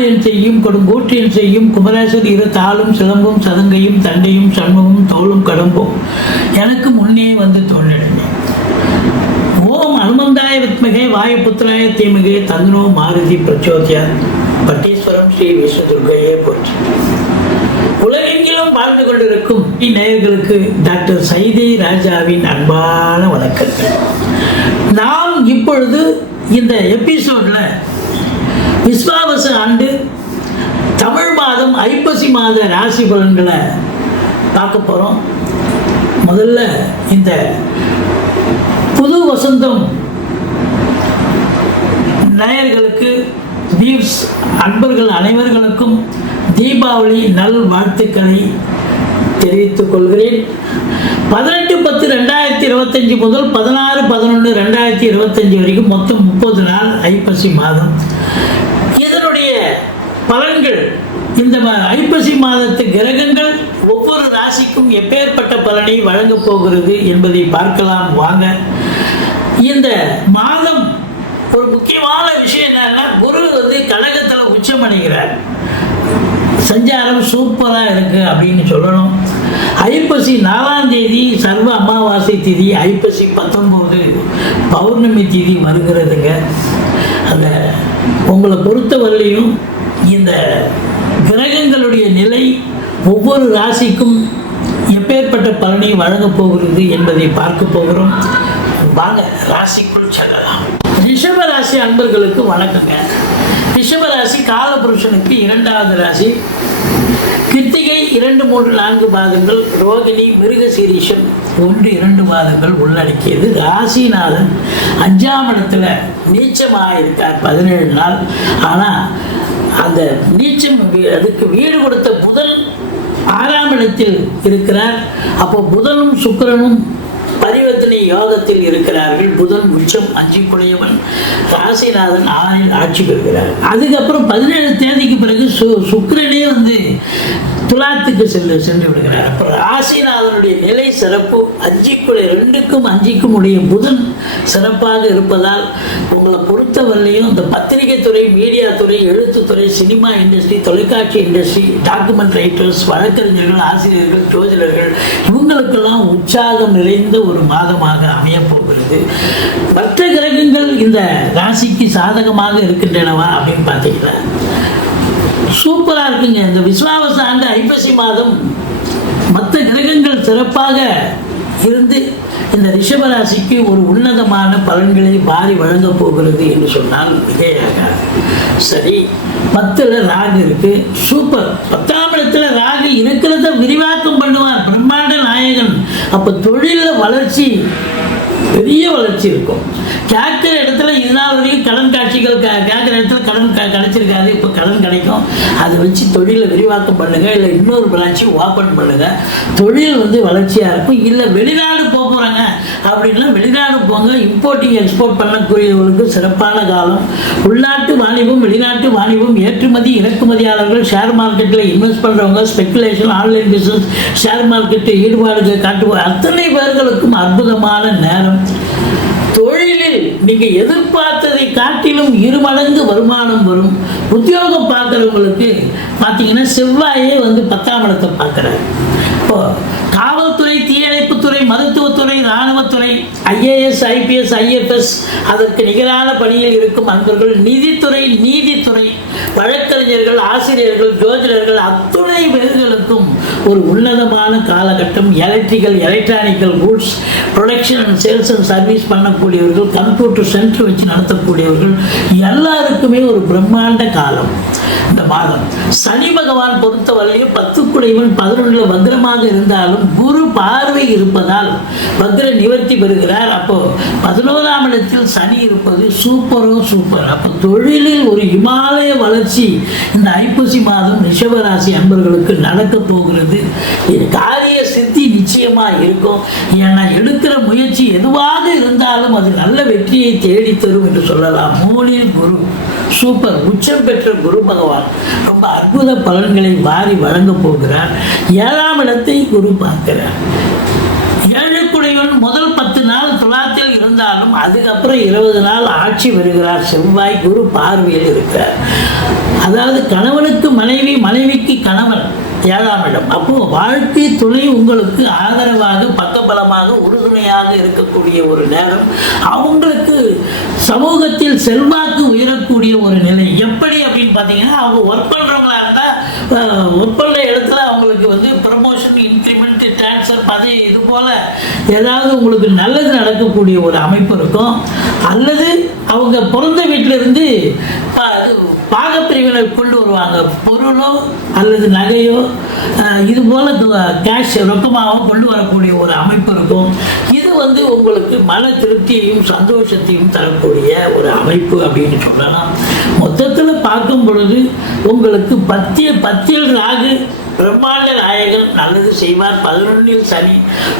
சூரியன் செய்யும் கொடுங்கூற்றில் செய்யும் குமரேசர் இரு தாளும் சிலம்பும் சதங்கையும் தண்டையும் சண்முகம் தோளும் கடம்பும் எனக்கு முன்னே வந்து தோன்றினேன் ஓம் அனுமந்தாய வித்மகே வாயுபுத்திராய தீமகே தந்தனோ மாருதி பிரச்சோதியா பட்டீஸ்வரம் ஸ்ரீ விஷ்ணு துர்கையே போச்சு உலகெங்கிலும் வாழ்ந்து கொண்டிருக்கும் நேயர்களுக்கு டாக்டர் சைதி ராஜாவின் அன்பான வணக்கங்கள் நாம் இப்பொழுது இந்த எபிசோட்ல விஸ்வாவச ஆண்டு தமிழ் மாதம் ஐப்பசி மாத ராசி பலன்களை பார்க்க போகிறோம் முதல்ல இந்த புது வசந்தம் நேயர்களுக்கு தீப்ஸ் அன்பர்கள் அனைவர்களுக்கும் தீபாவளி நல் வாழ்த்துக்களை தெரிவித்துக் கொள்கிறேன் பதினெட்டு பத்து ரெண்டாயிரத்தி இருபத்தஞ்சி முதல் பதினாறு பதினொன்று ரெண்டாயிரத்தி இருபத்தஞ்சி வரைக்கும் மொத்தம் முப்பது நாள் ஐப்பசி மாதம் இதனுடைய பலன்கள் இந்த ஐப்பசி மாதத்து கிரகங்கள் ஒவ்வொரு ராசிக்கும் எப்பேற்பட்ட பலனை வழங்கப் போகிறது என்பதை பார்க்கலாம் வாங்க இந்த மாதம் ஒரு முக்கியமான விஷயம் என்னன்னா குரு வந்து கழகத்தில் உச்சம் அணைகிறார் சஞ்சாரம் சூப்பராக இருக்குது அப்படின்னு சொல்லணும் ஐப்பசி நாலாம் தேதி சர்வ அமாவாசை தேதி ஐப்பசி பத்தொம்போது பௌர்ணமி தேதி வருகிறதுங்க அந்த உங்களை பொறுத்தவரையிலையும் இந்த கிரகங்களுடைய நிலை ஒவ்வொரு ராசிக்கும் எப்பேற்பட்ட பலனை வழங்கப் போகிறது என்பதை பார்க்க போகிறோம் வாங்க ராசிக்குள் செல்லலாம் ரிஷப ராசி அன்பர்களுக்கு வணக்கங்க ரிஷபராசி காலபுருஷனுக்கு இரண்டாவது ராசி கிருத்திகை இரண்டு மூன்று நான்கு மாதங்கள் ரோகிணி மிருக ஒன்று இரண்டு பாதங்கள் உள்ளடக்கியது ராசிநாதன் அஞ்சாம் இடத்துல நீச்சமாக இருக்கார் பதினேழு நாள் ஆனால் அந்த நீச்சம் அதுக்கு வீடு கொடுத்த புதன் ஆறாம் இடத்தில் இருக்கிறார் அப்போ புதனும் சுக்கரனும் பரிவர்த்தனை யோகத்தில் இருக்கிறார்கள் புதன் உச்சம் அஞ்சு குலையவன் ராசிநாதன் ஆறில் ஆட்சி பெறுகிறார் அதுக்கப்புறம் பதினேழு தேதிக்கு பிறகு சு சுக்கரனே வந்து துலாத்துக்கு செல்ல சென்று விடுகிறார் அப்புறம் ராசிநாதனுடைய நிலை சிறப்பு அஞ்சு அஞ்சுக்குடைய ரெண்டுக்கும் அஞ்சுக்கும் உடைய புதன் சிறப்பாக இருப்பதால் உங்களை பொறுத்தவரையிலையும் இந்த பத்திரிகை துறை மீடியா துறை எழுத்துத்துறை சினிமா இண்டஸ்ட்ரி தொலைக்காட்சி இண்டஸ்ட்ரி டாக்குமெண்ட் ரைட்டர்ஸ் வழக்கறிஞர்கள் ஆசிரியர்கள் ஜோதிடர்கள் இவங்களுக்கெல்லாம் உற்சாகம் நிறைந்த ஒரு மாதமாக சாதகமாக அமையப்போகிறது மற்ற கிரகங்கள் இந்த ராசிக்கு சாதகமாக இருக்கின்றனவா அப்படின்னு பார்த்தீங்கன்னா சூப்பராக இருக்குங்க இந்த விஸ்வாவச ஆண்டு ஐப்பசி மாதம் மற்ற கிரகங்கள் சிறப்பாக இருந்து இந்த ரிஷபராசிக்கு ஒரு உன்னதமான பலன்களை வாரி வழங்க போகிறது என்று சொன்னால் மிகையாக சரி பத்துல ராகு இருக்கு சூப்பர் பத்தாம் இடத்துல ராகு இருக்கிறத விரிவாக்கம் பண்ணுவார் பிரம்மாண்ட நாயகன் அப்போ தொழிலில் வளர்ச்சி பெரிய வளர்ச்சி இருக்கும் கேட்குற இடத்துல இதனால் வரைக்கும் கடன் காட்சிகள் கேட்குற இடத்துல கடன் கிடைச்சிருக்காது இப்போ கடன் கிடைக்கும் அதை வச்சு தொழில விரிவாக்கம் பண்ணுங்கள் இல்லை இன்னொரு பிரான்ச்சு ஓப்பன் பண்ணுங்கள் தொழில் வந்து வளர்ச்சியாக இருக்கும் இல்லை வெளிநாடு அப்படின்னா வெளிநாடு போங்க இம்போர்ட்டிங் எக்ஸ்போர்ட் பண்ணக்கூடியவர்களுக்கு சிறப்பான காலம் உள்நாட்டு வாணிபம் வெளிநாட்டு வாணிபம் ஏற்றுமதி இறக்குமதியாளர்கள் ஷேர் மார்க்கெட்டில் இன்வெஸ்ட் பண்ணுறவங்க ஸ்பெக்குலேஷன் ஆன்லைன் பிஸ்னஸ் ஷேர் மார்க்கெட்டில் ஈடுபாடு காட்டுவோம் அத்தனை பேர்களுக்கும் அற்புதமான நேரம் தொழிலில் நீங்கள் எதிர்பார்த்ததை காட்டிலும் இருமடங்கு வருமானம் வரும் உத்தியோகம் பார்க்குறவங்களுக்கு பார்த்தீங்கன்னா செவ்வாயே வந்து பத்தாம் இடத்தை பார்க்குறாரு இப்போ காவல்துறை தீய இராணுவத்துறை ஐஏஎஸ் ஐபிஎஸ் ஐஎஃப்எஸ் அதற்கு நிகரான பணியில் இருக்கும் அன்பர்கள் நிதித்துறை நீதித்துறை வழக்கறிஞர்கள் ஆசிரியர்கள் ஜோதிடர்கள் அத்துணை பேர்களுக்கும் ஒரு உன்னதமான காலகட்டம் electrical electronical goods production and sales and service பண்ணக்கூடியவர்கள் computer centre வச்சு நடத்தக்கூடியவர்கள் எல்லாருக்குமே ஒரு பிரம்மாண்ட காலம் இந்த பாகம் சனி பகவான் பொறுத்தவரையிலே பத்து குடைவன் பதினொன்றுல வக்ரமாக இருந்தாலும் குரு பார்வை இருப்பதால் வக்ர நிவர்த்தி பெறுகிறார் அப்போ பதினோராம் இடத்தில் சனி இருப்பது சூப்பரும் சூப்பர் அப்போ தொழிலில் ஒரு இமாலய வளர்ச்சி இந்த ஐப்பசி மாதம் ரிஷபராசி அன்பர்களுக்கு நடக்க போகிறது காரிய சித்தி நிச்சயமா இருக்கும் ஏன்னா எடுக்கிற முயற்சி எதுவாக இருந்தாலும் அது நல்ல வெற்றியை தேடித்தரும் என்று சொல்லலாம் மூலில் குரு சூப்பர் உச்சம் பெற்ற குரு பகவான் ரொம்ப அற்புத பலன்களை வாரி வழங்க போகிறார் ஏழாம் இடத்தை குரு பார்க்கிறார் ஏழுக்குடையவன் முதல் பத்து நாள் துலாத்தில் இருந்தாலும் அதுக்கப்புறம் இருபது நாள் ஆட்சி வருகிறார் செவ்வாய் குரு பார்வையில் இருக்கிறார் அதாவது கணவனுக்கு மனைவி மனைவிக்கு கணவன் ஏழாம் இடம் அப்போ வாழ்க்கை துணை உங்களுக்கு ஆதரவாக பக்கபலமாக உறுதுணையாக இருக்கக்கூடிய ஒரு நேரம் அவங்களுக்கு சமூகத்தில் செல்வாக்கு உயரக்கூடிய ஒரு நிலை எப்படி அப்படின்னு பார்த்தீங்கன்னா அவங்க ஒர்க் பண்ணுறவங்களா இருந்தால் ஒர்க் பண்ணுற இடத்துல அவங்களுக்கு வந்து ப்ரமோஷன் இன்க்ரிமெண்ட் டிரான்ஸ்ஃபர் பதவி இது போல் ஏதாவது உங்களுக்கு நல்லது நடக்கக்கூடிய ஒரு அமைப்பு இருக்கும் அல்லது அவங்க பிறந்த வீட்டிலிருந்து அது பாகப்பிரிவினை கொண்டு வருவாங்க பொருளோ அல்லது நகையோ இது போல் கேஷ் ரொக்கமாகவும் கொண்டு வரக்கூடிய ஒரு அமைப்பு இருக்கும் இது வந்து உங்களுக்கு மன திருப்தியையும் சந்தோஷத்தையும் தரக்கூடிய ஒரு அமைப்பு அப்படின்னு சொல்லலாம் மொத்தத்தில் பார்க்கும் பொழுது உங்களுக்கு பத்திய பத்தியல் ராகு பிரம்மாண்ட நாயகன் நல்லது செய்வார் பதினொன்றில் சனி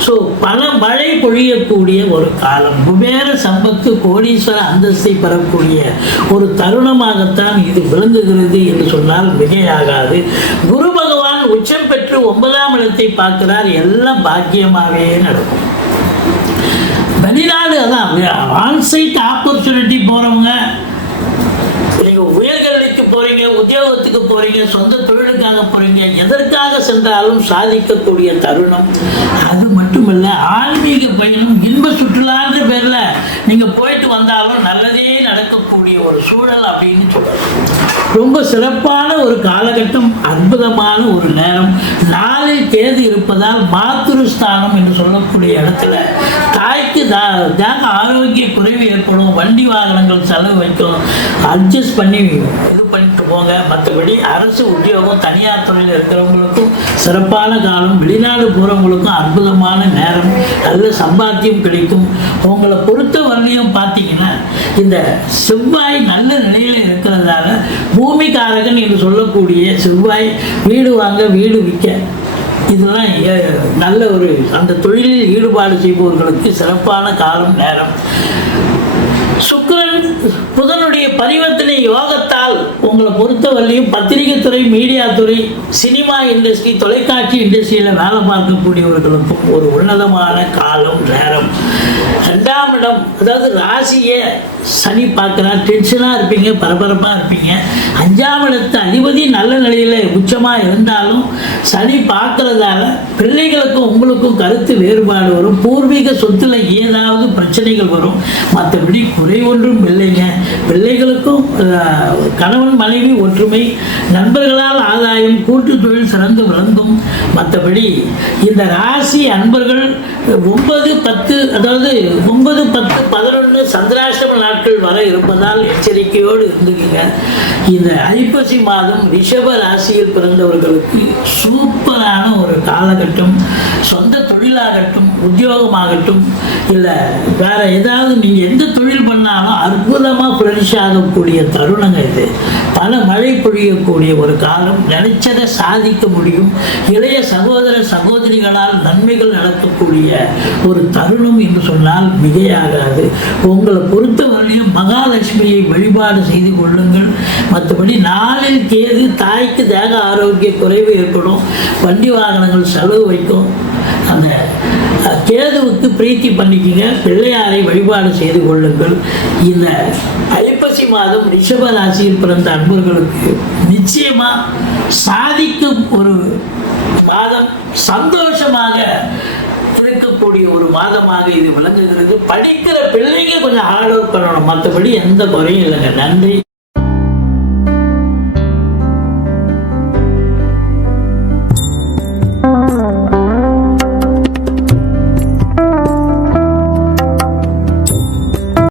ஸோ பல மழை பொழியக்கூடிய ஒரு காலம் குபேர சம்பத்து கோடீஸ்வர அந்தஸ்தை பெறக்கூடிய ஒரு தருணமாகத்தான் இது விளங்குகிறது என்று சொன்னால் மிகையாகாது குரு பகவான் உச்சம் பெற்று ஒன்பதாம் இடத்தை பார்க்கிறார் எல்லாம் பாக்கியமாகவே நடக்கும் வெளிநாடு அதான் ஆன்சைட் ஆப்பர்ச்சுனிட்டி போகிறவங்க நீங்கள் உயர் போறீங்க உத்தியோகத்துக்கு போறீங்க சொந்த தொழிலுக்காக போறீங்க எதற்காக சென்றாலும் சாதிக்கக்கூடிய தருணம் அது மட்டுமல்ல ஆன்மீக பயணம் இன்ப சுற்றுலான்ற பேர்ல நீங்க போயிட்டு வந்தாலும் நல்லதே நடக்கக்கூடிய ஒரு சூழல் அப்படின்னு சொல்லலாம் ரொம்ப சிறப்பான ஒரு காலகட்டம் அற்புதமான ஒரு நேரம் நாளை தேதி இருப்பதால் மாத்திருஸ்தானம் என்று சொல்லக்கூடிய இடத்துல தாய்க்கு தேக ஆரோக்கிய குறைவு ஏற்படும் வண்டி வாகனங்கள் செலவு வைக்கும் அட்ஜஸ்ட் பண்ணி இது பண்ணிட்டு போங்க மற்றபடி அரசு உத்தியோகம் தனியார் துறையில் இருக்கிறவங்களுக்கும் சிறப்பான காலம் வெளிநாடு போகிறவங்களுக்கும் அற்புதமான நேரம் நல்ல சம்பாத்தியம் கிடைக்கும் உங்களை பொறுத்த வரலையும் பார்த்தீங்கன்னா இந்த செவ்வாய் நல்ல நிலையில் இருக்கிறதால பூமிக்காரகன் என்று சொல்லக்கூடிய செவ்வாய் வீடு வாங்க வீடு விற்க இதெல்லாம் நல்ல ஒரு அந்த தொழிலில் ஈடுபாடு செய்பவர்களுக்கு சிறப்பான காலம் நேரம் சுக்கர புதனுடைய பரிவர்த்தனை யோகத்தால் உங்களை பொறுத்தவரையும் பத்திரிகை துறை மீடியா துறை சினிமா இண்டஸ்ட்ரி தொலைக்காட்சி இண்டஸ்ட்ரியில் வேலை பார்க்கக்கூடியவர்களுக்கும் ஒரு உன்னதமான காலம் நேரம் ரெண்டாம் இடம் அதாவது ராசியை சனி பார்க்கலாம் டென்ஷனாக இருப்பீங்க பரபரப்பாக இருப்பீங்க அஞ்சாம் இடத்து அதிபதி நல்ல நிலையில் உச்சமாக இருந்தாலும் சனி பார்க்கறதால பிள்ளைகளுக்கும் உங்களுக்கும் கருத்து வேறுபாடு வரும் பூர்வீக சொத்தில் ஏதாவது பிரச்சனைகள் வரும் மற்றபடி குறை ஒன்றும் பிள்ளைங்க பிள்ளைகளுக்கும் கணவன் மனைவி ஒற்றுமை நண்பர்களால் ஆதாயம் கூட்டு தொழில் சிறந்து விளங்கும் மற்றபடி இந்த ராசி அன்பர்கள் ஒன்பது பத்து அதாவது ஒன்பது பத்து பதினொன்று சந்திராஷ்டம நாட்கள் வர இருப்பதால் எச்சரிக்கையோடு இருந்துக்கீங்க இந்த ஐப்பசி மாதம் ரிஷப ராசியில் பிறந்தவர்களுக்கு சூப்பரான ஒரு காலகட்டம் சொந்த தொழிலாகட்டும் உத்தியோகமாகட்டும் இல்லை வேறு ஏதாவது நீங்கள் எந்த தொழில் பண்ணாலும் அற்புதமாக ஃப்ளரிஷ் ஆகக்கூடிய தருணங்க இது பல மழை பொழியக்கூடிய ஒரு காலம் நினைச்சதை சாதிக்க முடியும் இளைய சகோதர சகோதரிகளால் நன்மைகள் நடத்தக்கூடிய ஒரு தருணம் என்று சொன்னால் மிகையாகாது உங்களை பொறுத்தவரையும் மகாலட்சுமியை வழிபாடு செய்து கொள்ளுங்கள் மற்றபடி நாளில் கேது தாய்க்கு தேக ஆரோக்கிய குறைவு ஏற்படும் வண்டி வாகனங்கள் செலவு வைக்கும் அந்த கேதுவுக்கு பிரீத்தி பண்ணிக்கிங்க பிள்ளையாரை வழிபாடு செய்து கொள்ளுங்கள் இந்த ஐப்பசி மாதம் ரிஷப ராசியில் பிறந்த அன்பர்களுக்கு நிச்சயமாக சாதிக்கும் ஒரு மாதம் சந்தோஷமாக இருக்கக்கூடிய ஒரு மாதமாக இது விளங்குகிறது படிக்கிற பிள்ளைங்க கொஞ்சம் ஹார்ட் ஒர்க் பண்ணணும் மற்றபடி எந்த குறையும் இல்லைங்க நன்றி